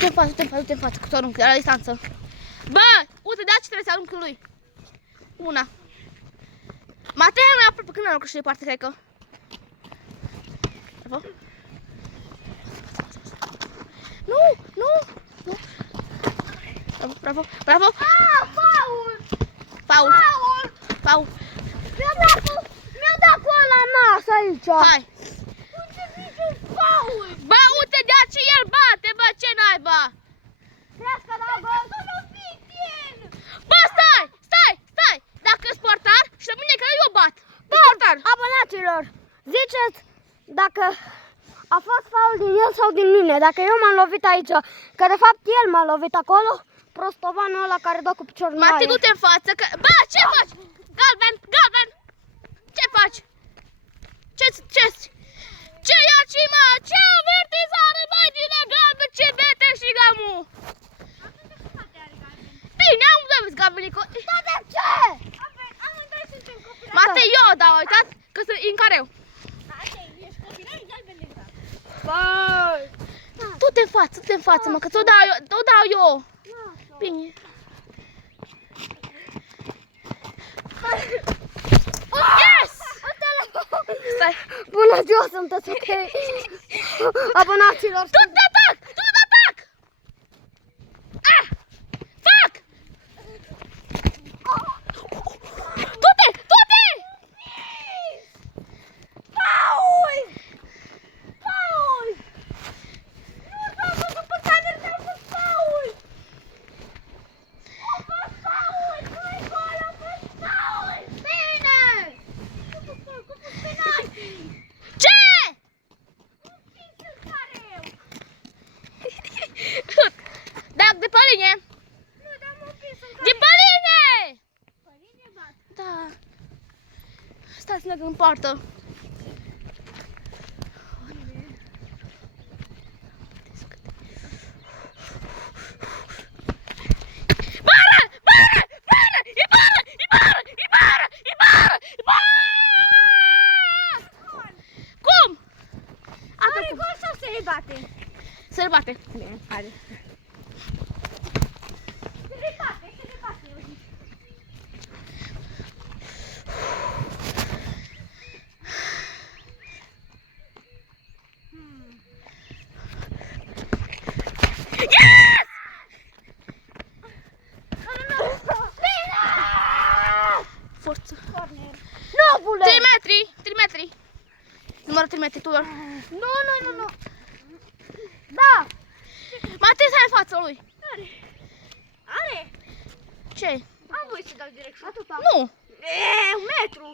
Du-te în față, du-te în față, du-te în față, cu să arunc, la distanță. Bă, uite, de-aia ce trebuie să arunc lui. Una. Matei, mai aproape, când aruncă și departe, cred că. Bravo. Nu, nu, nu. Bravo, bravo, bravo. Faul! Faul. Faul. Mi-a dat cu ăla nas aici. Hai. Unde zice faul? Bă, uite, de-aia ce el bate, bă, ce naiba. Crezi că da gol? Bă, stai, stai, stai. Dacă e portar și la mine că eu bat. Portar! Abonaților, ziceți dacă a fost faul din el sau din mine. Dacă eu m-am lovit aici, că de fapt el m-a lovit acolo, prostovanul ăla care dă cu piciorul în Mati, aer. du-te în față, că... Bă, ce faci? Galben, galben. Ce faci? Ce iaci, mă? Ce avertizare, bă, din galben, ce bete și gamu. Bine, am dat galbenico. Da, de ce? Amândoi suntem copii. Mate, eu dau, uitat, că sunt în careu. Băi! Du-te în față, du-te în față, mă, că ți-o dau eu. Bine. Yes! Stai. Bună ziua, sunteți ok? Abonaților, Du-te atac! Du-te atac! Ah! Fac! Du-te! Du-te! Paul! Paul! Nu s-a văzut pe cameră, dar a fost Paul! A fost Paul! Nu-i gol, a fost Paul! Bine! A fost penalti! Ce? Un pic în careu! Dacă de pe linie. Nu, dar m-a pins în De careu! pe linie! Pe linie bat. Da. Stai să merg în poartă. Bară! Bară! Bară! E bară! E bară! E bară! E bară! E bară! Cum? Are gol sau se-i bate? Se bate. Bine, are. Se-i bate, se-i bate, eu zic. Yes! Bine! Forță. Corner. Nobule! 3 metri! 3 metri! Numărul 3 metri, Tudor. Nu. Da! Matei, stai în fața lui. Are! Ce? Am voie să dau direct și atâta. Nu. E, 1 metru!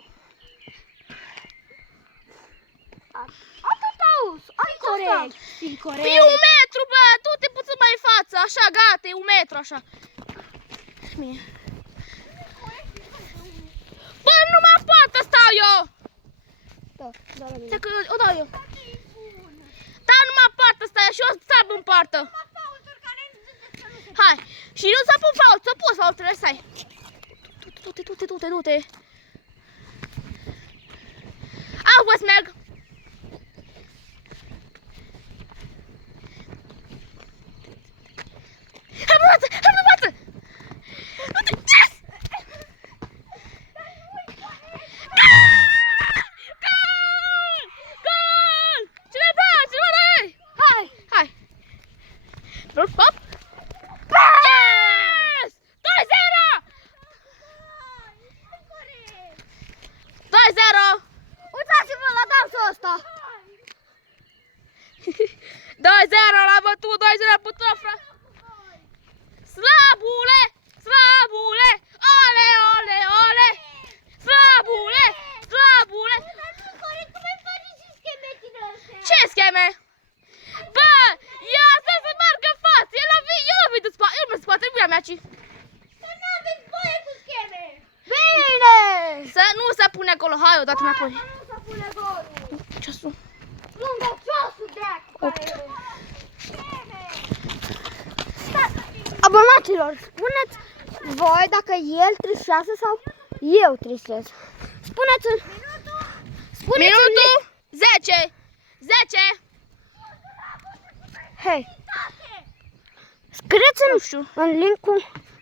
Atâta us! Incorect! Incorect! E 1 metru, bă! Du-te puțin mai în față. Așa, gata, e 1 metru, așa. Bine. Bă, nu mă poate stau eu! Da, la mine. Stai că o dau eu. Da, nu mă poate stai și eu stai în poartă. Hai. Și nu s-a pus fault, s-a pus fault, trebuie să stai. Du-te. Au, vă merg. Hai în față! Du-te, yes! Gol! Cine vrei? Hai! Hop! Yes! 2-0! 2-0! Uitați-vă la dansul ăsta! 2-0 l-a bătut, 2-0 l-a bătut, frate! Slabule! Ole! Slabule! Ce scheme? Bă, ia să meargă în față, el a venit în spate, el în spate, nu vrea mea, ci. Să n-aveți voie cu scheme! Bine! Să nu se pune acolo, hai, odată înapoi. Nu se pune golul! Ceasul. Lângă ceasul, dracu! 8. Abonaților, spuneți voi dacă el trișează sau eu trișez. Spuneți-mi. Minutul 10. 10. Hei. Scrieți Nu știu. în linkul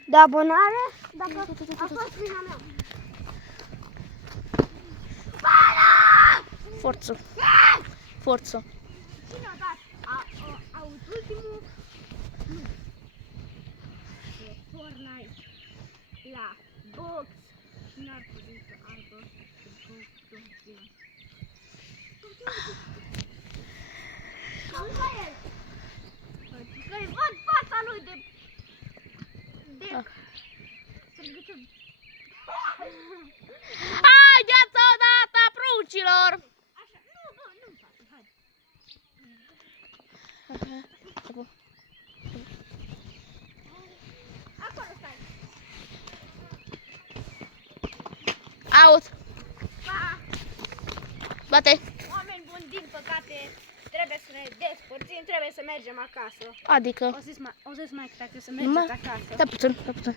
de abonare dacă a fost prima mea. Forță. Forță. Cine a dat ultimul? Nu. E Fortnite la box. Cine ar trebui să aibă box-ul? Că-i văd fața lui de sârguță. Haideți odată, pruncilor! Așa, nu-mi face, hai. Acolo stai. Out! Pa! Bate! Oameni buni, din păcate, trebuie să ne despărțim, trebuie să mergem acasă. Adică... O zis mai că să mergeți acasă. Da puțin, da puțin.